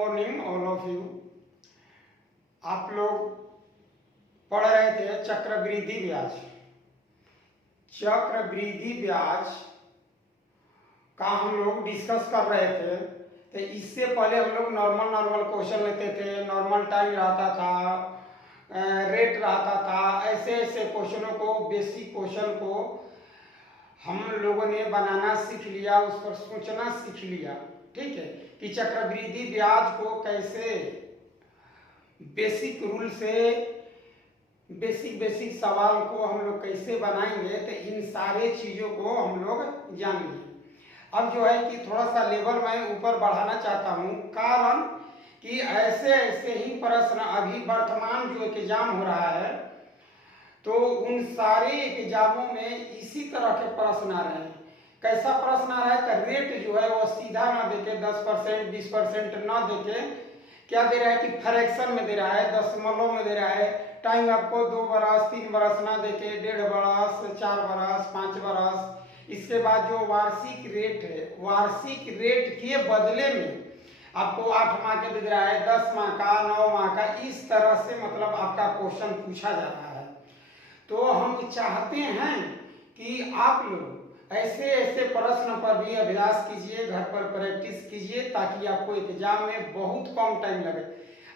Morning all of you. आप लोग पढ़ रहे थे चक्रवृद्धि ब्याज। चक्रवृद्धि ब्याज का हम लोग डिस्कस कर रहे थे। तो इससे पहले हम लोग नॉर्मल क्वेश्चन लेते थे, नॉर्मल टाइम रहता था, रेट रहता था। ऐसे ऐसे क्वेश्चनों को, बेसिक क्वेश्चन को हम लोगों ने बनाना सीख लिया, उस पर सोचना सीख लिया। ठीक है कि चक्रवृद्धि ब्याज को कैसे बेसिक रूल से बेसिक सवाल को हम लोग कैसे बनाएंगे, तो इन सारे चीज़ों को हम लोग जानेंगे। अब जो है कि थोड़ा सा लेवल मैं ऊपर बढ़ाना चाहता हूँ, कारण कि ऐसे ऐसे ही प्रश्न अभी वर्तमान जो एग्जाम हो रहा है, तो उन सारे एग्जामों में इसी तरह के प्रश्न आ रहे हैं। कैसा प्रश्न आ रहा है कि रेट जो है वो सीधा ना देके 10% 20% ना देके क्या दे रहा है कि फ्रैक्शन में दे रहा है, दशमलव में दे रहा है। टाइम आपको 2 बरस 3 बरस ना देके 1.5 बरस 4 बरस 5 बरस। इसके बाद जो वार्षिक रेट है, वार्षिक रेट के बदले में आपको 8 माह के दे रहा है, 10 माह का, 9 माह का, इस तरह से मतलब आपका क्वेश्चन पूछा जा रहा है। तो हम चाहते हैं कि आप लोग ऐसे ऐसे प्रश्न पर भी अभ्यास कीजिए, घर पर प्रैक्टिस कीजिए, ताकि आपको एग्जाम में बहुत कम टाइम लगे।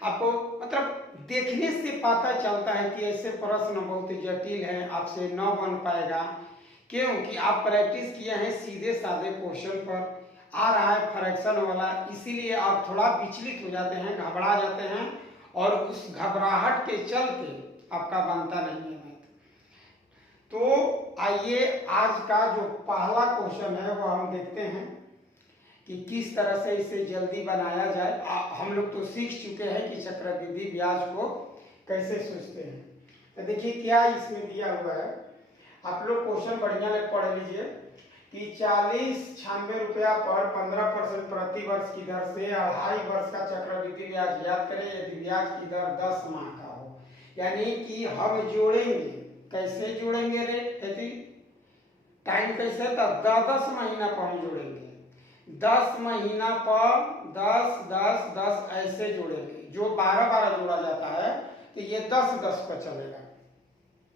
आपको मतलब देखने से पता चलता है कि ऐसे प्रश्न बहुत जटिल है, आपसे न बन पाएगा, क्योंकि आप प्रैक्टिस किए हैं सीधे साधे क्वेश्चन पर। आ रहा है फ्रैक्शन वाला, इसीलिए आप थोड़ा विचलित हो जाते हैं, घबरा जाते हैं, और उस घबराहट के चलते आपका बनता नहीं है। तो आइए आज का जो पहला क्वेश्चन है वो हम देखते हैं कि किस तरह से इसे जल्दी बनाया जाए। हम लोग तो सीख चुके हैं कि चक्रवृद्धि ब्याज को कैसे सोचते हैं। तो देखिए क्या इसमें दिया हुआ है, आप लोग क्वेश्चन बढ़िया से पढ़ लीजिए कि 4096 रुपया पर 15% प्रति वर्ष की दर से 2.5 वर्ष का चक्रवृद्धि ब्याज याद करें यदि ब्याज की दर 10 माह का हो। यानी कि हम जोड़ेंगे, कैसे जोड़ेंगे रेट, यदि टाइम कैसे था 10 महीना पर हम जोड़ेंगे, 10 महीना पर 10 10 10 ऐसे जोड़ेंगे। जो 12 जोड़ा जाता है तो ये 10 10 पर चलेगा।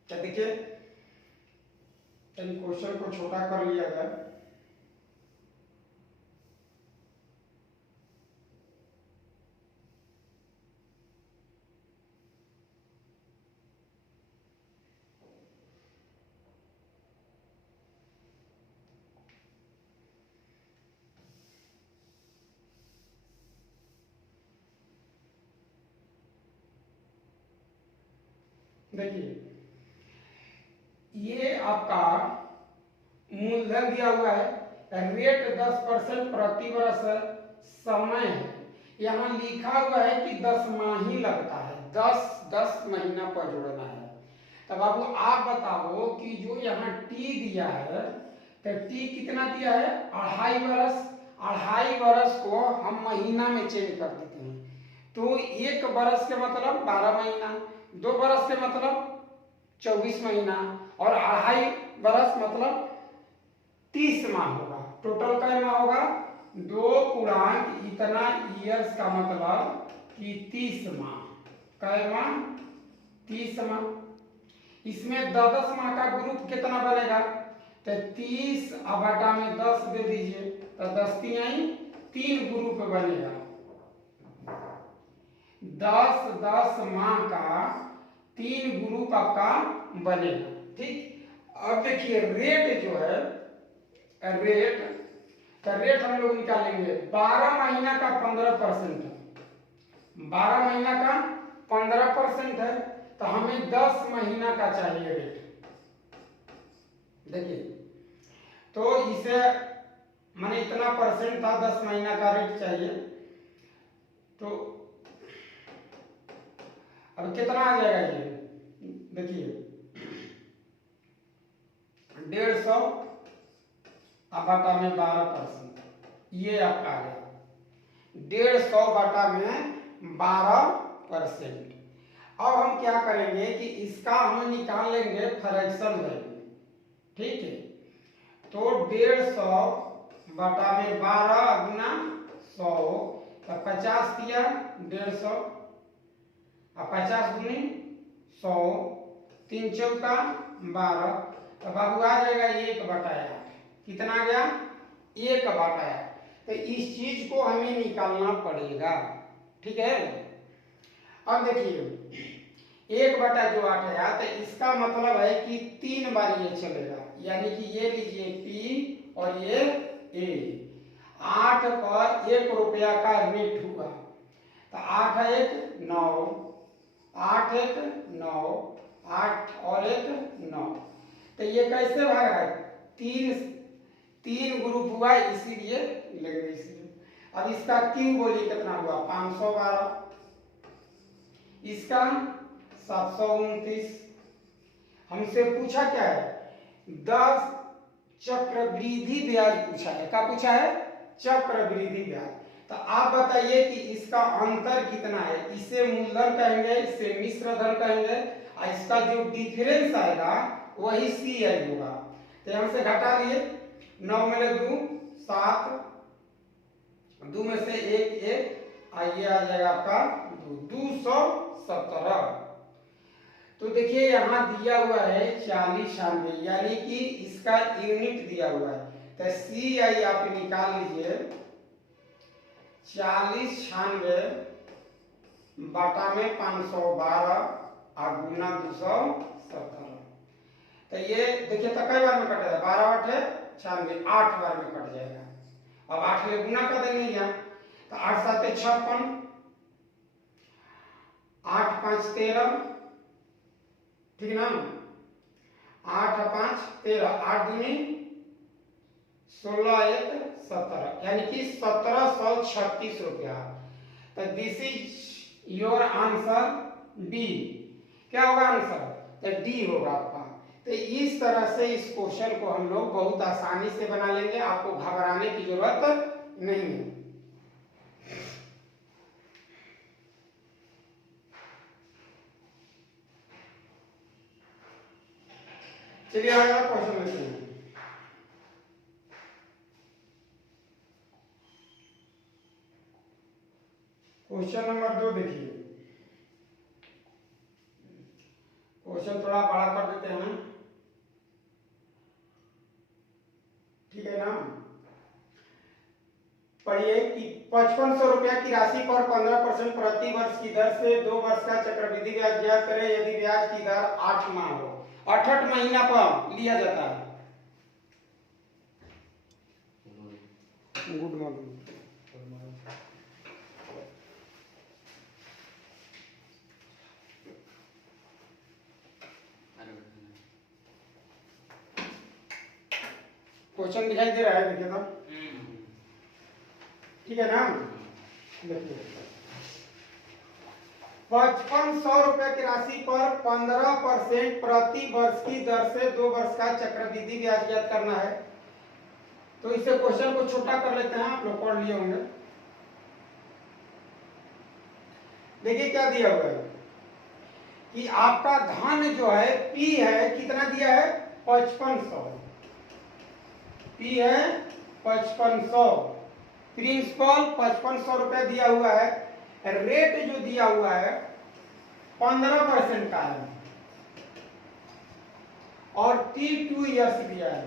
क्या देखिए क्वेश्चन को छोटा कर लिया जाए। देखिए ये आपका मूलधन दिया हुआ है, रेट 10% प्रति वर्ष समय है। यहाँ लिखा हुआ है कि 10 माह ही लगता है, 10 महीना पर जोड़ना है। तब बाबू आप बताओ कि जो यहाँ टी दिया है, तो टी कितना दिया है 2.5 वर्ष। 2.5 वर्ष को हम महीना में चेंज कर देते हैं, तो 1 वर्ष के मतलब 12 महीना, 2 वर्ष के मतलब 24 महीना, और 2.5 वर्ष मतलब 30 माह होगा। टोटल क्या माह होगा 2 पूर्णांक इतना ईयर्स का मतलब कि 30 माह। क्या माह 30 माह। इसमें 10 माह का ग्रुप कितना बनेगा, तो 30 बटा में 10 दे दीजिए, तो 10 3 ग्रुप बनेगा। 10 माह का 3 ग्रुप आपका बनेगा। ठीक, अब देखिए रेट जो है, रेट हम लोग निकालेंगे 12 महीना का 15% है, 12 महीना का 15% है, तो हमें 10 महीना का चाहिए रेट। देखिए तो इसे मैंने इतना परसेंट था, 10 महीना का रेट चाहिए, तो अब कितना आ जाएगा ये देखिए 150 बटा में 12%, ये आपका आ गया 150 बटा में 12%। अब हम क्या करेंगे कि इसका हम निकाल लेंगे फ्रैक्शन वैल्यू। ठीक है, तो 150 बटा में 12 गुना 100, तो 50 दिया 150 और 50 दूनी 100, 3 चौका 12, तो बाबू आ जाएगा 1/8। कितना आ गया? 1/8। तो इस चीज को हमें निकालना पड़ेगा, ठीक है। अब देखिए 1/8 आया, तो इसका मतलब है कि 3 बार ये चलेगा, यानी कि ये लीजिए P और ये A। 8 पर 1 रुपया का रेट हुआ, तो 8 1 9, 8 1 9, 8 और 1 9। तो ये कैसे भाग रहा है? तीन ग्रुप हुआ, इसीलिए लेंगे इसीलिए। अब इसका क्यू बोलिए कितना हुआ? 512। इसका 729। हमसे पूछा क्या है? 10 चक्रवृद्धि ब्याज पूछा है। क्या पूछा है? चक्रवृद्धि ब्याज। तो आप बताइए कि इसका अंतर कितना है? इसे मूलधन कहेंगे, इसे मिश्र धन कहेंगे, और इसका जो डिफरेंस आएगा वही CI होगा। तो यहां से घटा लिए, 9 में 2 7, 2 में से 1 1, और ये आ जाएगा आपका 217। तो देखिए यहाँ दिया हुआ है 40 96, यानी कि इसका यूनिट दिया हुआ है। तो CI आप निकाल लीजिए, 40 96 बटा में 512 और गुना 217। तो ये देखिए तो कई बार में कटेगा? 12 बटे 96, 8 बार में कट जाएगा। अब 8 ले गुना कर देंगे यहाँ, तो 8 7 56, 8 5 13, ठीक ना? 8 5 13, 8 दूनी 16 1 17, यानी कि 1736 रुपया। तो this is your answer D. क्या होगा आंसर? तो डी होगा आपका। तो इस तरह से इस क्वेश्चन को हम लोग बहुत आसानी से बना लेंगे, आपको घबराने की जरूरत नहीं है। चलिए अगला क्वेश्चन लेते हैं। क्वेश्चन नंबर 2 देखिए। क्वेश्चन थोड़ा बड़ा कर देते हैं, ठीक है ना? पढ़िए कि 5500 रुपया की राशि पर 15% प्रति वर्ष की दर से 2 वर्ष का चक्रवृद्धि ब्याज ज्ञात करें यदि ब्याज की दर 8 माह हो। 8 महीना पर लिया जाता है। Good morning. क्वेश्चन दिखाई दे रहा है? देखिए तो, ठीक है ना? देखिए 5500 रुपए की राशि पर 15% प्रति वर्ष की दर से 2 वर्ष का चक्रवृद्धि ब्याज ज्ञात करना है। तो इसे क्वेश्चन को छोटा कर लेते हैं, आप लोग पढ़ लिए होंगे। देखिए क्या दिया हुआ है कि आपका धन जो है P है, कितना दिया है? 5500। P है 5500, प्रिंसिपल 5500 रुपए दिया हुआ है, रेट जो दिया हुआ है 15% का है, और T2 ईयर्स दिया है।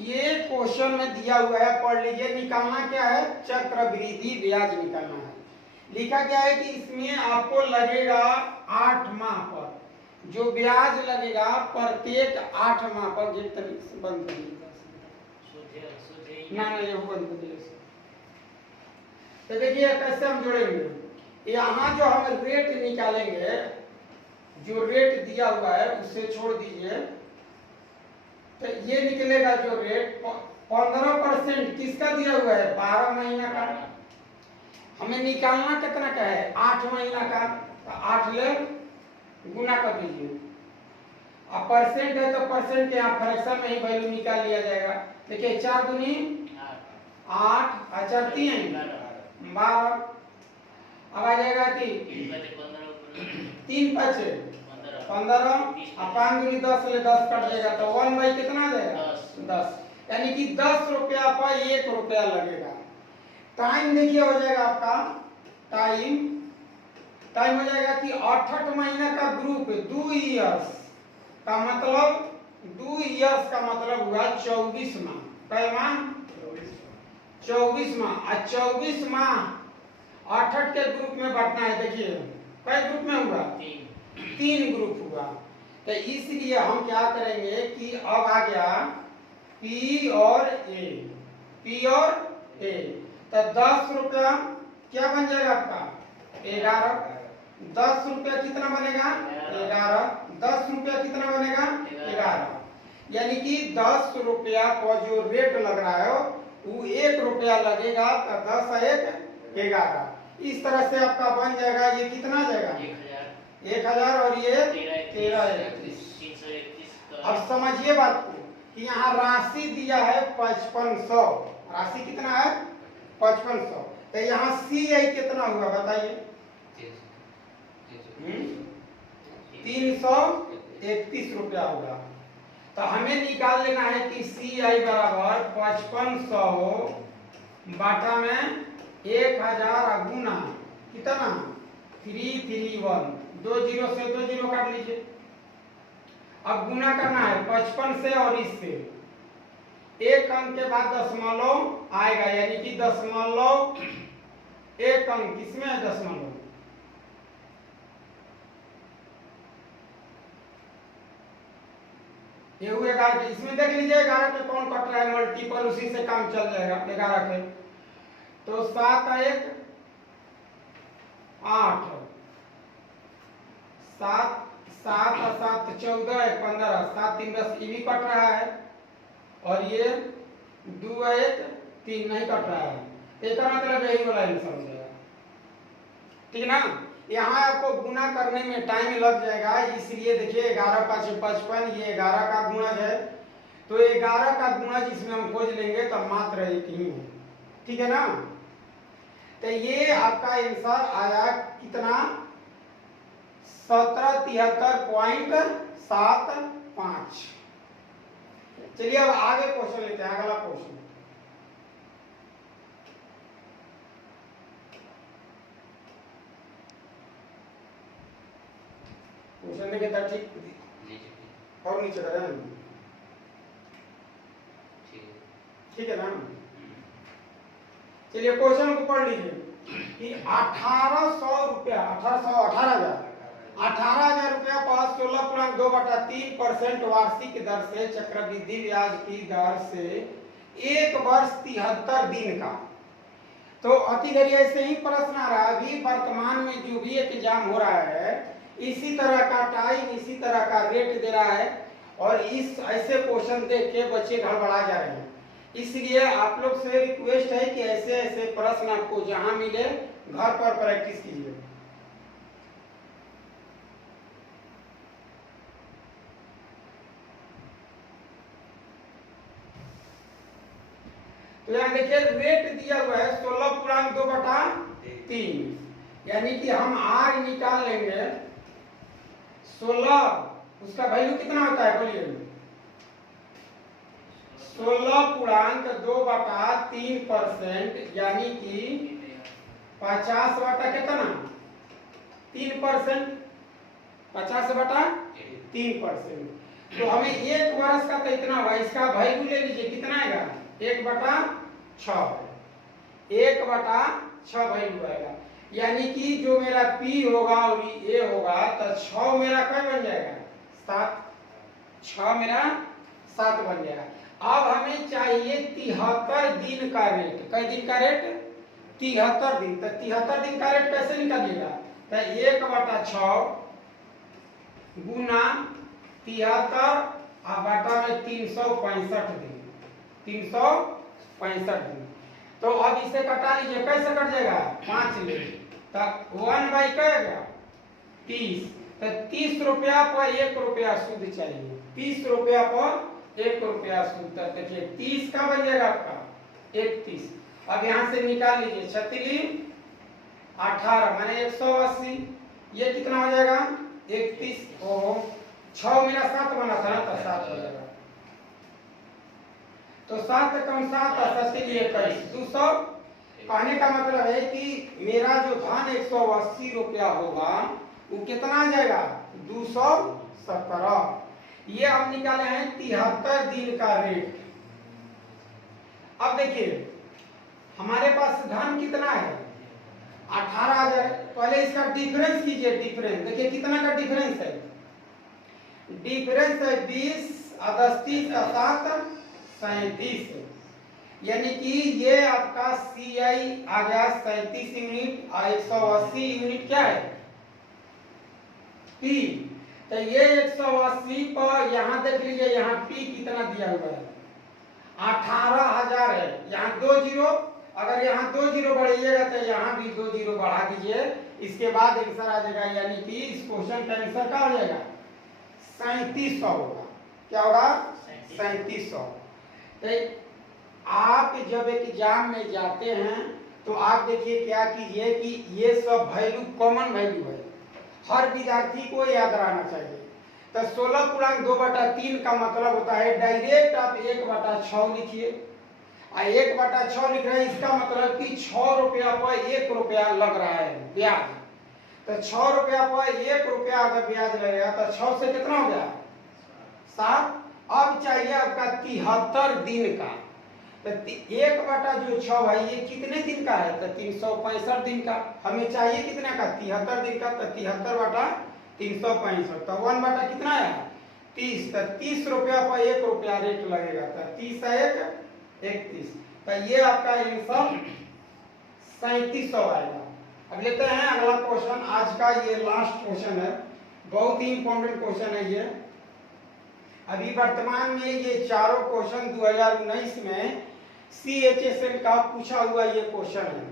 ये क्वेश्चन में दिया हुआ है, पढ़ लीजिए। निकालना क्या है? चक्रवृद्धि ब्याज निकालना है। लिखा क्या है कि इसमें आपको लगेगा 8 माह पर, जो ब्याज लगेगा प्रत्येक 8 माह पर। जिस तरीके से बंद करिएगा ना, ये बंद करिए। तो देखिए कैसे हम जोड़ेंगे। यहाँ जो हम रेट निकालेंगे, जो रेट दिया हुआ है उसे छोड़ दीजिए, तो ये निकलेगा जो रेट 15% किसका दिया हुआ है? 12 महीना का। हमें निकालना कितना का है? 8 महीना का। तो 8 ले गुना कर दीजिए। अब परसेंट है तो परसेंट के यहाँ फ्रैक्शन में ही वैल्यू निकाल लिया जाएगा। देखिए 4 दूनी 8 और 4 3 12। अब आ जाएगा 3 5 15 और 5 दूनी 10 ले 10 कट जाएगा, तो 1 बाई कितना आ जाएगा? 10। यानी कि 10 रुपया पर 1 रुपया लगेगा। टाइम देखिए हो जाएगा आपका टाइम टाइम हो जाएगा कि 68 महीने का ग्रुप 2 इयर्स का मतलब 2 इयर्स का मतलब हुआ 24 माह। कै माह? 24 माह। 24 माह 68 के ग्रुप में बांटना है। देखिए कई ग्रुप में हुआ? 3 ग्रुप हुआ। तो इसलिए हम क्या करेंगे कि अब आ गया पी और ए, पी और ए। तो 10 रुपया क्या बन जाएगा आपका? 11। 10 रुपया कितना बनेगा? 11। 10 रुपया कितना बनेगा? 11। यानी कि 10 रुपया का जो रेट लग रहा है वो 1 रुपया लगेगा। तो 10 1 11। इस तरह से आपका बन जाएगा। ये कितना जाएगा? 1000 और ये 1331। अब समझिए बात को कि यहाँ राशि दिया है 5500। राशि कितना है? 5500। तो यहाँ सी आई कितना हुआ बताइए? 331 रुपया होगा। तो हमें निकाल लेना है कि सी आई बराबर 5500 बाटा में 1000 गुना कितना? 331। 2 जीरो से 2 जीरो काट लीजिए। अब गुना करना है 55 से और इससे। एक अंक के बाद दशमलव आएगा, यानी कि दशमलव एक अंक किसमें है? दशमलव। ये हुए 11 के। इसमें देख लीजिए 11 के कौन कट रहा है मल्टीपल, उसी से काम चल जाएगा 11 के। तो 7 1 8, 7 7 और 7 14 1 15, 7 3 10 ये भी कट रहा है। और ये 2 1 3 नहीं कट रहा है। इसका मतलब यही वाला आंसर हो जाएगा। ठीक ना? यहाँ आपको गुना करने में टाइम लग जाएगा, इसलिए देखिए 11 5 55, ये 11 का गुणज है। तो 11 का गुणज इसमें हम खोज लेंगे तो मात्र एक ही है। ठीक है ना? तो ये आपका आंसर आया कितना? 1773.75। चलिए अब आगे क्वेश्चन लेते हैं। अगला क्वेश्चन क्वेश्चन देखिए था। ठीक और नीचे करें। ठीक है ना? चलिए क्वेश्चन को पढ़ लीजिए कि 1800 रुपया 18,000 रुपया पर 16.2/3% वार्षिक दर से चक्रवृद्धि ब्याज की दर से 1 वर्ष 73 दिन का। तो अति घड़ी ऐसे ही प्रश्न आ रहा है। अभी वर्तमान में जो भी एग्जाम हो रहा है इसी तरह का टाइम, इसी तरह का रेट दे रहा है और इस ऐसे क्वेश्चन देख के बच्चे गड़बड़ा जा रहे हैं। इसलिए आप लोग से रिक्वेस्ट है कि ऐसे ऐसे प्रश्न आपको जहां मिले घर पर प्रैक्टिस कीजिए। तो यहाँ देखिए रेट दिया हुआ है 16.2/3, यानी कि हम आर निकाल लेंगे 16। उसका वैल्यू कितना होता है बोलिए? 16.2/3%, यानी कि 50 बटा कितना? 3%। 50/3%। तो हमें 1 वर्ष का तो इतना हुआ। इसका वैल्यू ले लीजिए कितना आएगा? 1/6। 1/6 वैल्यू आएगा, यानी कि जो मेरा P होगा और A होगा तो 6 मेरा क्या बन जाएगा? 7। 6 मेरा 7 बन जाएगा। अब हमें चाहिए 73 दिन का रेट। कई दिन का रेट? 73 दिन। तो 73 दिन का रेट कैसे निकालिएगा? तो 1/6 गुना 73 और बाटा में 365 दिन। 365 दिन। तो अब इसे कटा लीजिए। कैसे कट जाएगा? 5 ले तो 1/क्या? 30। तो 30 रुपया पर 1 रुपया सूद चाहिए। 30 रुपया पर 1 रुपया सूद। देखिए 30 का बन जाएगा आपका 31। अब यहां से निकाल लीजिए 36 18 माने 180। ये कितना हो जाएगा? 31। ओ 6 मेरा 7 बना था ना, तो 7 हो जाएगा। तो 7 कम 7 और 7 21 200 कहने का मतलब है कि मेरा जो धन 180 रुपया होगा वो कितना आ जाएगा 217। ये अब निकाले हैं 73 दिन का रेट। अब देखिए हमारे पास धन कितना है 18,000। पहले इसका डिफरेंस कीजिए। डिफरेंस देखिए कितना का डिफरेंस है। डिफरेंस है 20 और 10 30 का 7 37, यानी कि ये आपका CI आ गया 37 यूनिट और 180 यूनिट क्या है P। तो ये 180 पर यहाँ देख लीजिए यहाँ P कितना दिया हुआ है 18,000 है। यहाँ 2 जीरो, अगर यहाँ 2 जीरो बढ़ाइएगा तो यहाँ भी 2 जीरो बढ़ा दीजिए, इसके बाद आंसर आ जाएगा। यानी कि इस क्वेश्चन का आंसर क्या हो जाएगा 3700 होगा। क्या होगा 3700। तो आप जब एग्जाम में जाते हैं तो आप देखिए क्या कीजिए कि ये सब वैल्यू कॉमन वैल्यू है, हर विद्यार्थी को याद रहना चाहिए। तो 16/2/3 का मतलब होता है डायरेक्ट आप 1/6 लिखिए। 1/6 लिख रहे हैं इसका मतलब कि 6 रुपया पर 1 रुपया लग रहा है ब्याज। तो 6 रुपया पर 1 रुपया अगर ब्याज लगेगा तो 6 से कितना हो गया 7। अब चाहिए आपका 73 दिन का। तो 1/6 भाई ये कितने दिन का है तो 365 दिन का। हमें चाहिए कितने का 73 दिन का। तो 73/365 तो 1 बटा कितना है 30। तो 30 रुपया पर 1 रुपया रेट लगेगा। तो 30 1 31। तो ये आपका आंसर 3700 आएगा। अब लेते हैं अगला क्वेश्चन। आज का ये लास्ट क्वेश्चन है, बहुत ही इंपॉर्टेंट क्वेश्चन है ये। अभी वर्तमान में ये चारों क्वेश्चन 2019 में CHSL का पूछा हुआ ये क्वेश्चन है।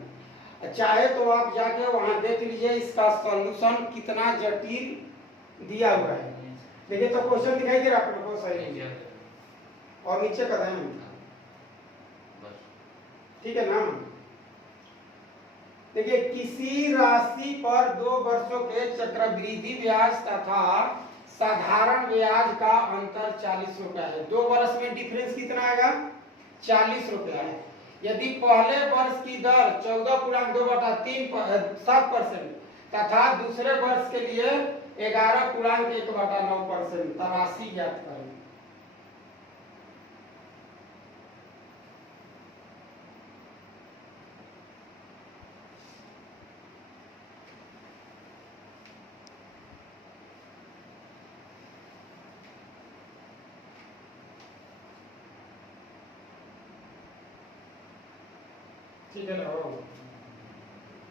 चाहे तो आप जाके वहां देख लीजिए इसका सॉल्यूशन कितना जटिल दिया हुआ है। देखिए तो क्वेश्चन दिखाई दे रहा है आप लोगों को सही और नीचे का ध्यान ठीक है ना। देखिए किसी राशि पर 2 वर्षों के चक्रवृद्धि ब्याज तथा साधारण ब्याज का अंतर 40 रुपया है। 2 वर्ष में डिफरेंस कितना आएगा 40 रुपया है। यदि पहले वर्ष की दर 14.2/3 तथा दूसरे वर्ष के लिए 11.1/9% राशि ज्ञात करें। ठीक है ना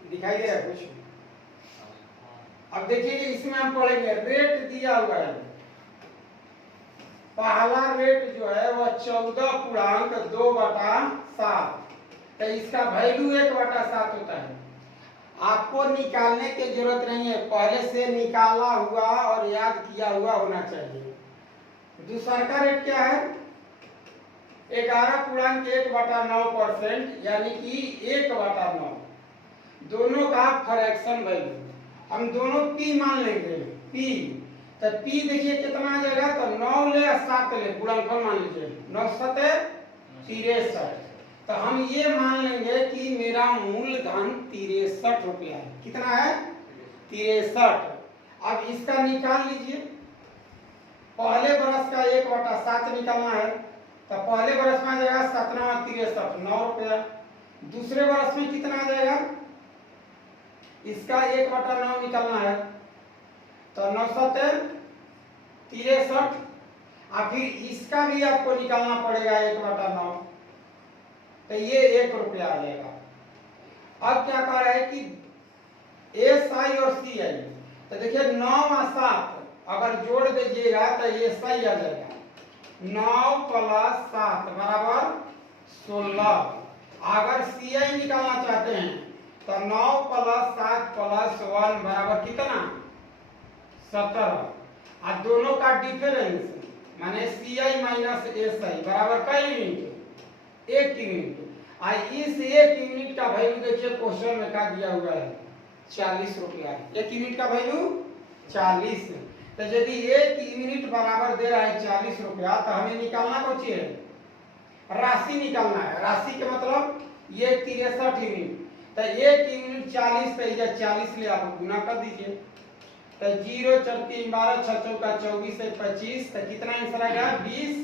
दिखाई दे रहा है कुछ। अब देखिए इसमें हम पढ़ेंगे रेट दिया हुआ है। पहला रेट जो है वह 14.2/7। तो इसका वैल्यू 1/7 होता है। आपको निकालने की जरूरत नहीं है, पहले से निकाला हुआ और याद किया हुआ होना चाहिए। दूसरा का रेट क्या है 11.1/9% यानी कि 1/9। दोनों का फ्रैक्शन वैल्यू हम दोनों P मान लेंगे P। तो P देखिए कितना आ जाएगा तो 9 ले 7 ले गुणनफल मान लीजिए 9 7 63। तो हम ये मान लेंगे कि मेरा मूलधन 63 रुपया है। कितना है 63। अब इसका निकाल लीजिए। पहले बरस का 1/7 निकालना है तो पहले बरस में आ जाएगा 7×9 = 9 रुपया। दूसरे बरस में कितना आ जाएगा इसका 1/9 निकालना है तो 9 7 63। और फिर इसका भी आपको निकालना पड़ेगा 1/9 तो ये 1 रुपया आ जाएगा। अब क्या कह रहा है कि SI और CI। तो देखिए 9 और 7 अगर जोड़ दीजिएगा तो ये सही आ जाएगा। 9 + 7 = 16। अगर CI निकालना चाहते हैं तो 9 + 7 + 1 = कितना 17। और दोनों का डिफरेंस माने CI - SI बराबर कई यूनिट 1 यूनिट। और इस 1 यूनिट का वैल्यू देखिए क्वेश्चन में क्या दिया हुआ है 40 रुपया। 1 यूनिट का वैल्यू 40। तो यदि 1 यूनिट बराबर दे रहा है 40 रुपया तो हमें निकालना कौन सी है राशि निकालना है। राशि के मतलब ये 63 यूनिट। तो 1 यूनिट 40, तो इधर 40 ले आप गुना कर दीजिए। तो 0 4 3 12 6 चौका 24 है 25, तो कितना आंसर आएगा 20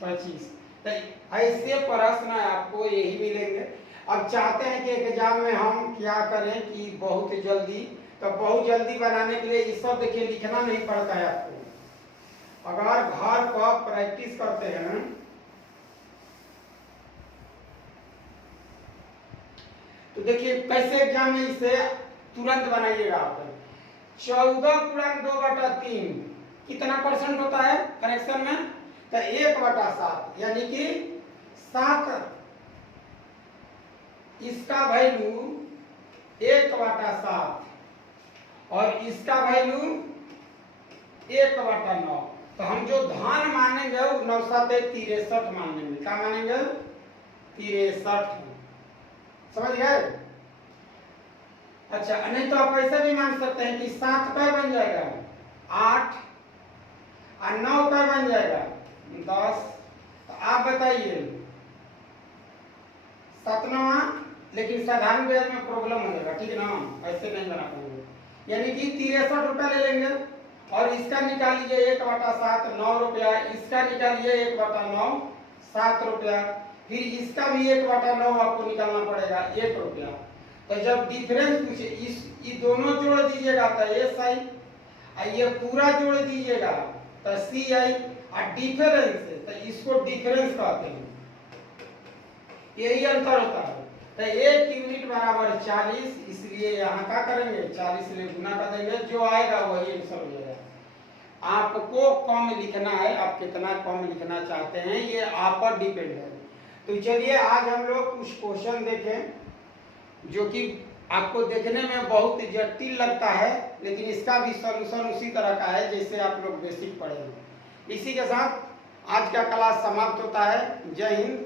25। तो ऐसे प्रश्न आपको यही मिलेंगे। अब चाहते हैं कि एग्जाम में हम क्या करें कि बहुत जल्दी, तो बहुत जल्दी बनाने के लिए ये सब देखिए लिखना नहीं पड़ता है आपको। अगर घर पर प्रैक्टिस करते हैं तो देखिए कैसे एग्जाम में इसे तुरंत बनाइएगा आप। 14/2/3 कितना परसेंट होता है करेक्शन में? तो 1/7 यानी कि 7, इसका वैल्यू 1/7 और इसका वैल्यू 1/9। तो हम जो धान मानेंगे वो 9 7 63 मानेंगे। क्या मानेंगे? 63। समझ गए? अच्छा, नहीं तो आप ऐसे भी मान सकते हैं कि 7 कै बन जाएगा 8 और 9 कै बन जाएगा 10। तो आप बताइए 7वां, लेकिन साधारण ब्याज में प्रॉब्लम हो जाएगा, ठीक है ना, ऐसे नहीं बना पाएंगे। यानी कि 63 रुपया ले लेंगे और इसका निकाल लीजिए 1/7 9 रुपया, इसका निकालिए 1/9 7 रुपया, फिर इसका भी 1/9 आपको निकालना पड़ेगा 1 रुपया। तो जब डिफरेंस पूछे ये दोनों जोड़ दीजिएगा तो एस आई, और ये पूरा जोड़ दीजिएगा तो सी आई, और डिफरेंस है तो इसको डिफरेंस कहते हैं। यही अंतर होता है। तो 1 यूनिट बराबर 40, इसलिए यहाँ क्या करेंगे 40 से गुना कर देंगे, जो आएगा वही आंसर हो जाएगा। आपको कम लिखना है, आप कितना कम लिखना चाहते हैं ये आप पर डिपेंड है। तो चलिए आज हम लोग कुछ क्वेश्चन देखें जो कि आपको देखने में बहुत जटिल लगता है, लेकिन इसका भी सॉल्यूशन उसी तरह का है जैसे आप लोग बेसिक पढ़े हैं। इसी के साथ आज का क्लास समाप्त होता है। जय हिंद।